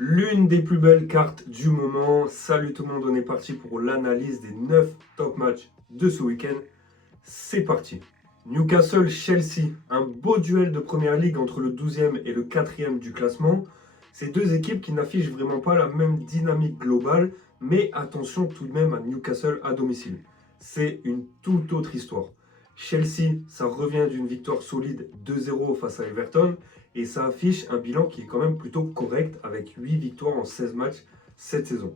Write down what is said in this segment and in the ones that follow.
L'une des plus belles cartes du moment. Salut tout le monde, on est parti pour l'analyse des 9 top matchs de ce week-end. C'est parti. Newcastle-Chelsea, un beau duel de première ligue entre le 12e et le 4e du classement. Ces deux équipes qui n'affichent vraiment pas la même dynamique globale, mais attention tout de même à Newcastle à domicile. C'est une toute autre histoire. Chelsea, ça revient d'une victoire solide 2-0 face à Everton et ça affiche un bilan qui est quand même plutôt correct avec 8 victoires en 16 matchs cette saison.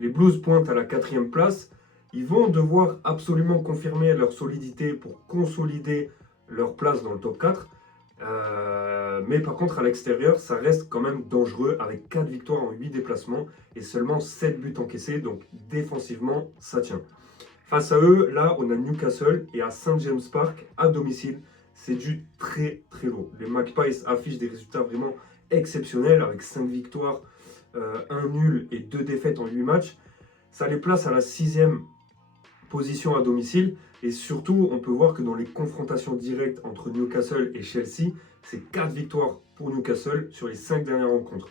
Les Blues pointent à la 4e place. Ils vont devoir absolument confirmer leur solidité pour consolider leur place dans le top 4. Mais par contre, à l'extérieur, ça reste quand même dangereux avec 4 victoires en 8 déplacements et seulement 7 buts encaissés. Donc défensivement, ça tient. Face à eux, là, on a Newcastle et à St. James Park, à domicile, c'est du très très lourd. Les Magpies affichent des résultats vraiment exceptionnels avec 5 victoires, 1 nul et 2 défaites en 8 matchs. Ça les place à la 6e position à domicile. Et surtout, on peut voir que dans les confrontations directes entre Newcastle et Chelsea, c'est 4 victoires pour Newcastle sur les 5 dernières rencontres.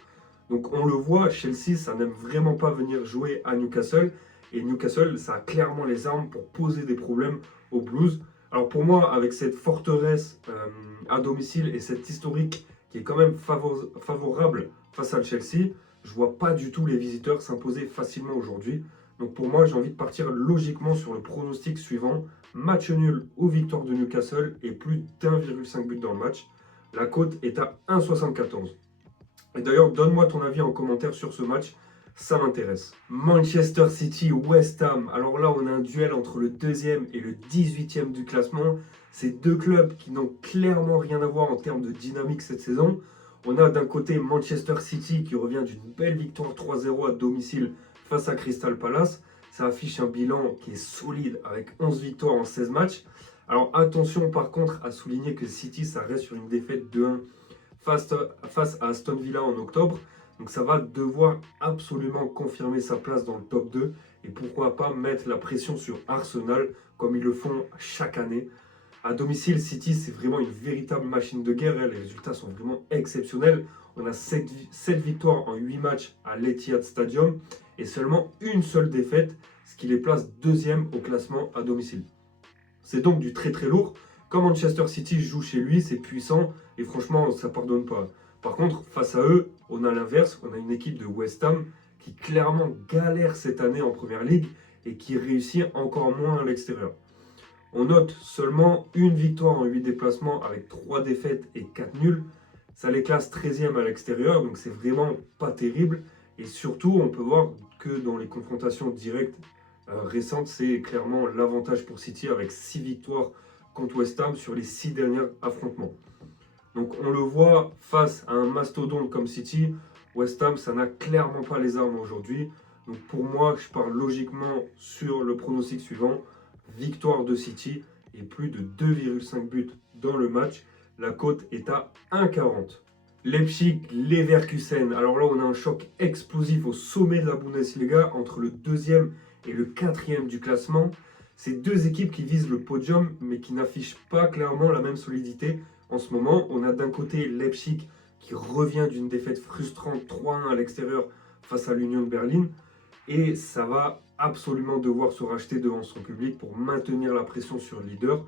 Donc on le voit, Chelsea, ça n'aime vraiment pas venir jouer à Newcastle. Et Newcastle, ça a clairement les armes pour poser des problèmes aux Blues. Alors pour moi, avec cette forteresse à domicile et cette historique qui est quand même favorable face à Chelsea, je ne vois pas du tout les visiteurs s'imposer facilement aujourd'hui. Donc pour moi, j'ai envie de partir logiquement sur le pronostic suivant. Match nul ou victoire de Newcastle et plus d'1,5 but dans le match. La cote est à 1,74. Et d'ailleurs, donne-moi ton avis en commentaire sur ce match, ça m'intéresse. Manchester City, West Ham. Alors là, on a un duel entre le 2e et le 18e du classement. Ces deux clubs qui n'ont clairement rien à voir en termes de dynamique cette saison. On a d'un côté Manchester City qui revient d'une belle victoire 3-0 à domicile face à Crystal Palace. Ça affiche un bilan qui est solide avec 11 victoires en 16 matchs. Alors attention par contre à souligner que City, ça reste sur une défaite de 1 face à Aston Villa en octobre. Donc ça va devoir absolument confirmer sa place dans le top 2 et pourquoi pas mettre la pression sur Arsenal comme ils le font chaque année. À domicile, City, c'est vraiment une véritable machine de guerre. Les résultats sont vraiment exceptionnels. On a 7 victoires en 8 matchs à l'Etihad Stadium et seulement une seule défaite, ce qui les place 2e au classement à domicile. C'est donc du très très lourd. Quand Manchester City joue chez lui, c'est puissant et franchement, ça ne pardonne pas. Par contre, face à eux, on a l'inverse. On a une équipe de West Ham qui clairement galère cette année en Première Ligue et qui réussit encore moins à l'extérieur. On note seulement une victoire en 8 déplacements avec 3 défaites et 4 nuls. Ça les classe 13e à l'extérieur, donc c'est vraiment pas terrible. Et surtout, on peut voir que dans les confrontations directes récentes, c'est clairement l'avantage pour City avec 6 victoires contre West Ham sur les 6 derniers affrontements. Donc on le voit face à un mastodonte comme City, West Ham, ça n'a clairement pas les armes aujourd'hui. Donc pour moi, je pars logiquement sur le pronostic suivant. Victoire de City et plus de 2,5 buts dans le match. La cote est à 1,40. Leipzig-Leverkusen. Alors là, on a un choc explosif au sommet de la Bundesliga entre le 2e et le 4e du classement. Ces deux équipes qui visent le podium mais qui n'affichent pas clairement la même solidité. En ce moment, on a d'un côté Leipzig qui revient d'une défaite frustrante 3-1 à l'extérieur face à l'Union de Berlin. Et ça va absolument devoir se racheter devant son public pour maintenir la pression sur le leader.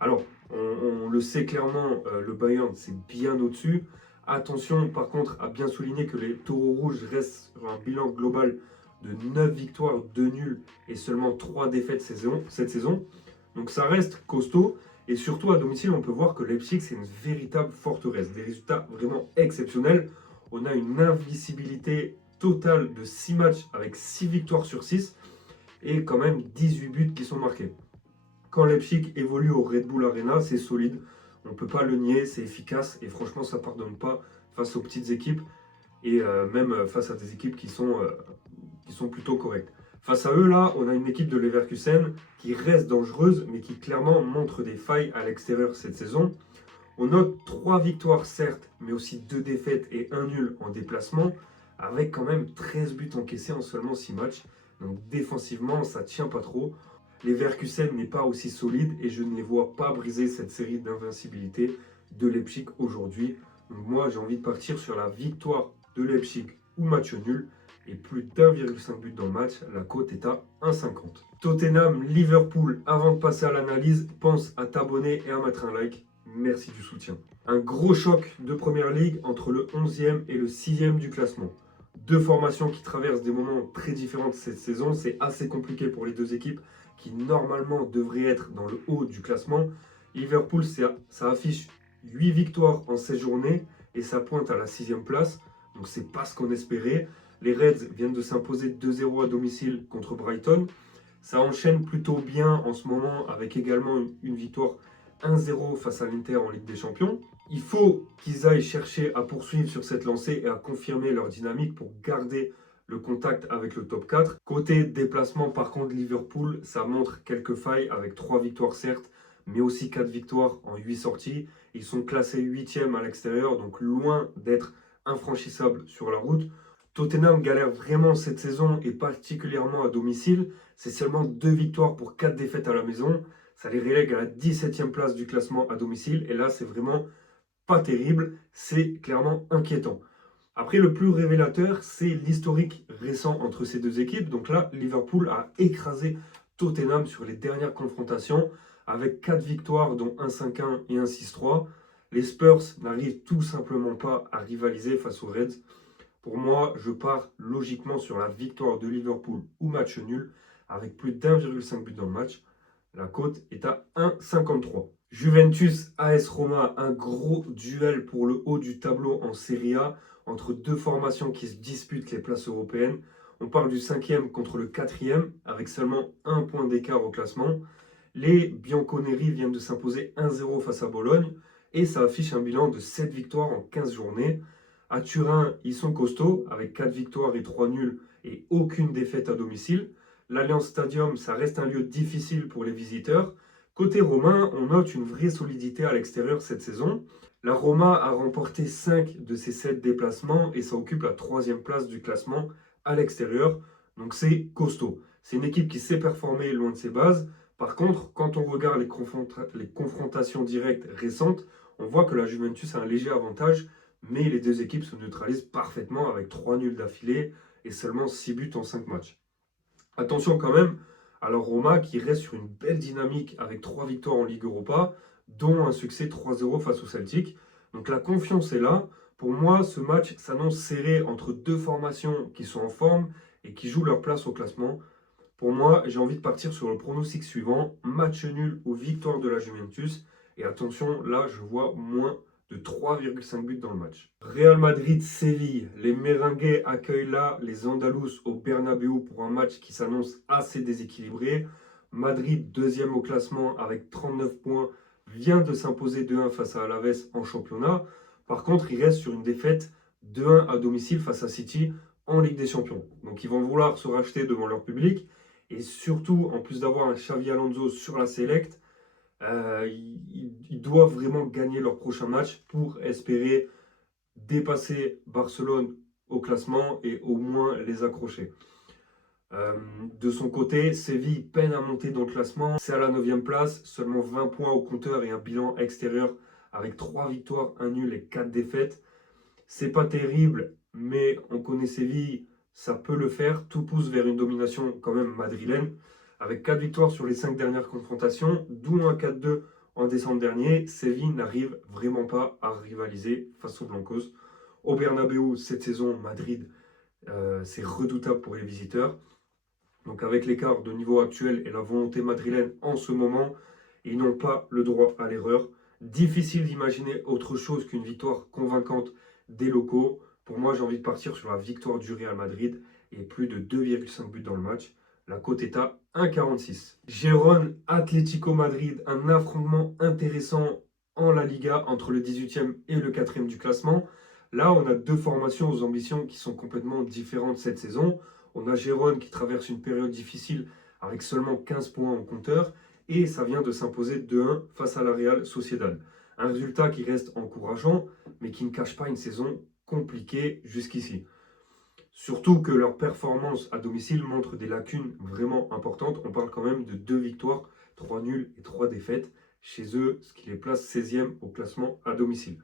Alors, on le sait clairement, le Bayern, c'est bien au-dessus. Attention, par contre, à bien souligner que les taureaux rouges restent sur un bilan global de 9 victoires, 2 nuls et seulement 3 défaites cette saison. Donc ça reste costaud. Et surtout, à domicile, on peut voir que Leipzig, c'est une véritable forteresse. Des résultats vraiment exceptionnels. On a une invincibilité totale de 6 matchs avec 6 victoires sur 6 et quand même 18 buts qui sont marqués. Quand Leipzig évolue au Red Bull Arena, c'est solide. On ne peut pas le nier, c'est efficace et franchement, ça ne pardonne pas face aux petites équipes et même face à des équipes qui sont plutôt correctes. Face à eux, là, on a une équipe de Leverkusen qui reste dangereuse, mais qui clairement montre des failles à l'extérieur cette saison. On note 3 victoires, certes, mais aussi 2 défaites et 1 nul en déplacement, avec quand même 13 buts encaissés en seulement 6 matchs. Donc défensivement, ça ne tient pas trop. Leverkusen n'est pas aussi solide et je ne les vois pas briser cette série d'invincibilité de Leipzig aujourd'hui. Donc moi, j'ai envie de partir sur la victoire de Leipzig ou match nul et plus d'1,5 but dans le match. La cote est à 1,50. Tottenham, Liverpool. Avant de passer à l'analyse, pense à t'abonner et à mettre un like. Merci du soutien. Un gros choc de Première Ligue entre le 11e et le 6e du classement. Deux formations qui traversent des moments très différents cette saison. C'est assez compliqué pour les deux équipes qui normalement devraient être dans le haut du classement. Liverpool, ça affiche 8 victoires en 16 journées et ça pointe à la 6e place. Donc c'est pas ce qu'on espérait. Les Reds viennent de s'imposer 2-0 à domicile contre Brighton. Ça enchaîne plutôt bien en ce moment avec également une victoire 1-0 face à l'Inter en Ligue des Champions. Il faut qu'ils aillent chercher à poursuivre sur cette lancée et à confirmer leur dynamique pour garder le contact avec le top 4. Côté déplacement, par contre, Liverpool, ça montre quelques failles avec 3 victoires certes, mais aussi 4 victoires en 8 sorties. Ils sont classés 8e à l'extérieur, donc loin d'être infranchissables sur la route. Tottenham galère vraiment cette saison et particulièrement à domicile. C'est seulement 2 victoires pour 4 défaites à la maison. Ça les relègue à la 17e place du classement à domicile. Et là, c'est vraiment pas terrible. C'est clairement inquiétant. Après, le plus révélateur, c'est l'historique récent entre ces deux équipes. Donc là, Liverpool a écrasé Tottenham sur les dernières confrontations avec 4 victoires, dont un 5-1 et un 6-3. Les Spurs n'arrivent tout simplement pas à rivaliser face aux Reds. Pour moi, je pars logiquement sur la victoire de Liverpool ou match nul avec plus d'1,5 but dans le match. La cote est à 1,53. Juventus AS Roma, un gros duel pour le haut du tableau en Serie A entre deux formations qui se disputent les places européennes. On parle du 5e contre le 4e avec seulement un point d'écart au classement. Les Bianconeri viennent de s'imposer 1-0 face à Bologne et ça affiche un bilan de 7 victoires en 15 journées. À Turin, ils sont costauds avec 4 victoires et 3 nuls et aucune défaite à domicile. L'Allianz Stadium, ça reste un lieu difficile pour les visiteurs. Côté romain, on note une vraie solidité à l'extérieur cette saison. La Roma a remporté 5 de ses 7 déplacements et ça occupe la 3e place du classement à l'extérieur. Donc c'est costaud. C'est une équipe qui sait performer loin de ses bases. Par contre, quand on regarde les confrontations directes récentes, on voit que la Juventus a un léger avantage, mais les deux équipes se neutralisent parfaitement avec 3 nuls d'affilée et seulement 6 buts en 5 matchs. Attention quand même à la Roma qui reste sur une belle dynamique avec 3 victoires en Ligue Europa, dont un succès 3-0 face au Celtic. Donc la confiance est là. Pour moi, ce match s'annonce serré entre deux formations qui sont en forme et qui jouent leur place au classement. Pour moi, j'ai envie de partir sur le pronostic suivant, match nul ou victoire de la Juventus. Et attention, là, je vois moins de 3,5 buts dans le match. Real Madrid-Séville. Les Merengues accueillent là les Andalous au Bernabéu pour un match qui s'annonce assez déséquilibré. Madrid, deuxième au classement avec 39 points, vient de s'imposer 2-1 face à Alaves en championnat. Par contre, il reste sur une défaite 2-1 à domicile face à City en Ligue des Champions. Donc ils vont vouloir se racheter devant leur public. Et surtout, en plus d'avoir un Xavi Alonso sur la Select, ils doivent vraiment gagner leur prochain match pour espérer dépasser Barcelone au classement et au moins les accrocher. De son côté, Séville peine à monter dans le classement. C'est à la 9e place, seulement 20 points au compteur et un bilan extérieur avec 3 victoires, 1 nul et 4 défaites. C'est pas terrible, mais on connaît Séville, ça peut le faire. Tout pousse vers une domination quand même madrilène. Avec 4 victoires sur les 5 dernières confrontations, d'où un 4-2 en décembre dernier, Séville n'arrive vraiment pas à rivaliser face aux Blancos. Au Bernabéu, cette saison, Madrid, c'est redoutable pour les visiteurs. Donc avec l'écart de niveau actuel et la volonté madrilène en ce moment, ils n'ont pas le droit à l'erreur. Difficile d'imaginer autre chose qu'une victoire convaincante des locaux. Pour moi, j'ai envie de partir sur la victoire du Real Madrid et plus de 2,5 buts dans le match. La cote est à 1,46. Gérone Atlético Madrid, un affrontement intéressant en La Liga entre le 18e et le 4e du classement. Là, on a deux formations aux ambitions qui sont complètement différentes cette saison. On a Gérone qui traverse une période difficile avec seulement 15 points en compteur et ça vient de s'imposer 2-1 face à la Real Sociedad. Un résultat qui reste encourageant mais qui ne cache pas une saison compliquée jusqu'ici. Surtout que leur performance à domicile montre des lacunes vraiment importantes. On parle quand même de 2 victoires, 3 nuls et 3 défaites chez eux, ce qui les place 16e au classement à domicile.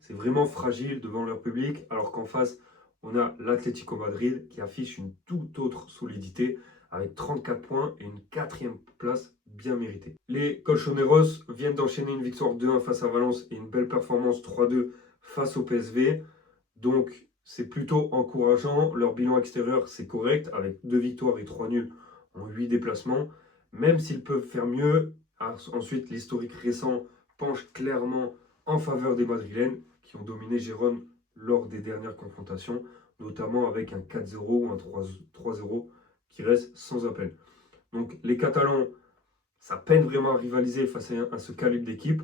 C'est vraiment fragile devant leur public, alors qu'en face, on a l'Atlético Madrid qui affiche une toute autre solidité avec 34 points et une quatrième place bien méritée. Les Colchoneros viennent d'enchaîner une victoire 2-1 face à Valence et une belle performance 3-2 face au PSV. Donc c'est plutôt encourageant. Leur bilan extérieur, c'est correct avec 2 victoires et 3 nuls en 8 déplacements. Même s'ils peuvent faire mieux, ensuite l'historique récent penche clairement en faveur des Madrilènes qui ont dominé Gérone lors des dernières confrontations, notamment avec un 4-0 ou un 3-0 qui reste sans appel. Donc les Catalans, ça peine vraiment à rivaliser face à ce calibre d'équipe.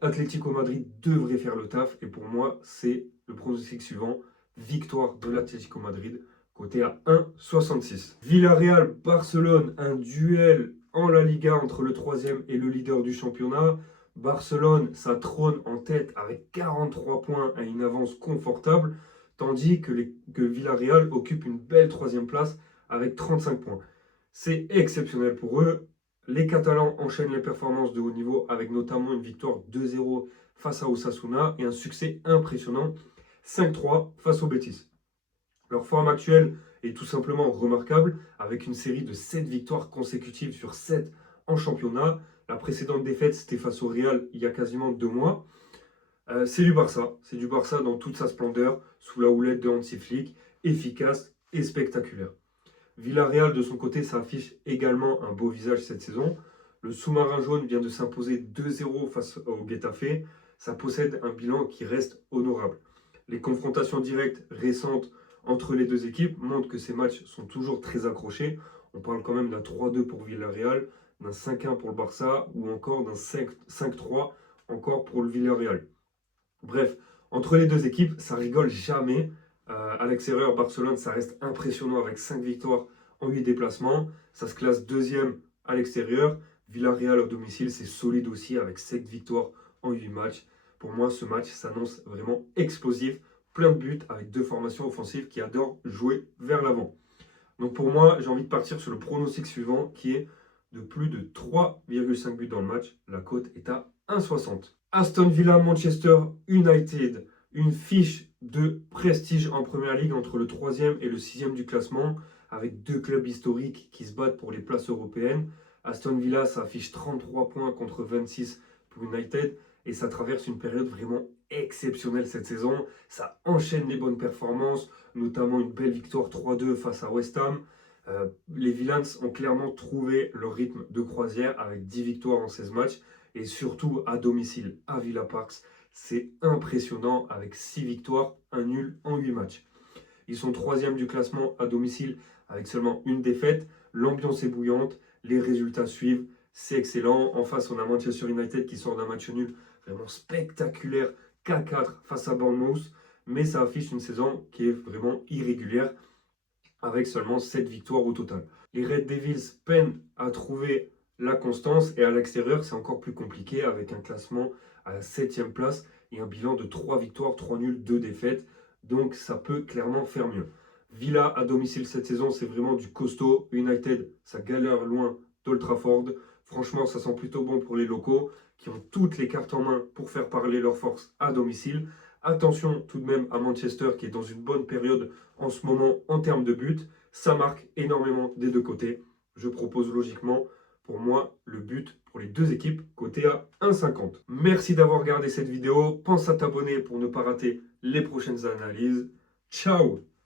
Atlético Madrid devrait faire le taf et pour moi, c'est le pronostic suivant. Victoire de l'Atlético Madrid, côté à 1,66. Villarreal-Barcelone, un duel en La Liga entre le troisième et le leader du championnat. Barcelone, ça trône en tête avec 43 points à une avance confortable, tandis que Villarreal occupe une belle troisième place avec 35 points. C'est exceptionnel pour eux. Les Catalans enchaînent les performances de haut niveau avec notamment une victoire 2-0 face à Osasuna et un succès impressionnant 5-3 face au Betis. Leur forme actuelle est tout simplement remarquable avec une série de 7 victoires consécutives sur 7 en championnat. La précédente défaite, c'était face au Real il y a quasiment 2 mois. C'est du Barça dans toute sa splendeur, sous la houlette de Hansi Flick, efficace et spectaculaire. Villarreal, de son côté, s'affiche également un beau visage cette saison. Le sous-marin jaune vient de s'imposer 2-0 face au Getafe. Ça possède un bilan qui reste honorable. Les confrontations directes récentes entre les deux équipes montrent que ces matchs sont toujours très accrochés. On parle quand même d'un 3-2 pour Villarreal, d'un 5-1 pour le Barça ou encore d'un 5-3 encore pour le Villarreal. Bref, entre les deux équipes, ça rigole jamais. À l'extérieur, Barcelone, ça reste impressionnant avec 5 victoires en 8 déplacements. Ça se classe deuxième à l'extérieur. Villarreal au domicile, c'est solide aussi avec 7 victoires en 8 matchs. Pour moi, ce match s'annonce vraiment explosif. Plein de buts avec deux formations offensives qui adorent jouer vers l'avant. Donc pour moi, j'ai envie de partir sur le pronostic suivant qui est de plus de 3,5 buts dans le match. La cote est à 1,60. Aston Villa, Manchester United. Une fiche de prestige en première ligue entre le 3e et le 6e du classement, avec deux clubs historiques qui se battent pour les places européennes. Aston Villa, ça affiche 33 points contre 26 pour United et ça traverse une période vraiment exceptionnelle cette saison. Ça enchaîne les bonnes performances, notamment une belle victoire 3-2 face à West Ham. Les Villains ont clairement trouvé leur rythme de croisière avec 10 victoires en 16 matchs et surtout à domicile à Villa Parks. C'est impressionnant avec 6 victoires, 1 nul en 8 matchs. Ils sont 3e du classement à domicile avec seulement une défaite. L'ambiance est bouillante, les résultats suivent, c'est excellent. En face, on a Manchester United qui sort d'un match nul vraiment spectaculaire, K4 face à Bournemouth. Mais ça affiche une saison qui est vraiment irrégulière avec seulement 7 victoires au total. Les Red Devils peinent à trouver la constance et à l'extérieur, c'est encore plus compliqué avec un classement à la 7e place et un bilan de 3 victoires, 3 nuls, 2 défaites. Donc ça peut clairement faire mieux. Villa à domicile cette saison, c'est vraiment du costaud. United, ça galère loin d'Old Trafford. Franchement, ça sent plutôt bon pour les locaux qui ont toutes les cartes en main pour faire parler leur force à domicile. Attention tout de même à Manchester qui est dans une bonne période en ce moment en termes de but. Ça marque énormément des deux côtés. Je propose logiquement pour moi le but pour les deux équipes côté à 1,50. Merci d'avoir regardé cette vidéo. Pense à t'abonner pour ne pas rater les prochaines analyses. Ciao!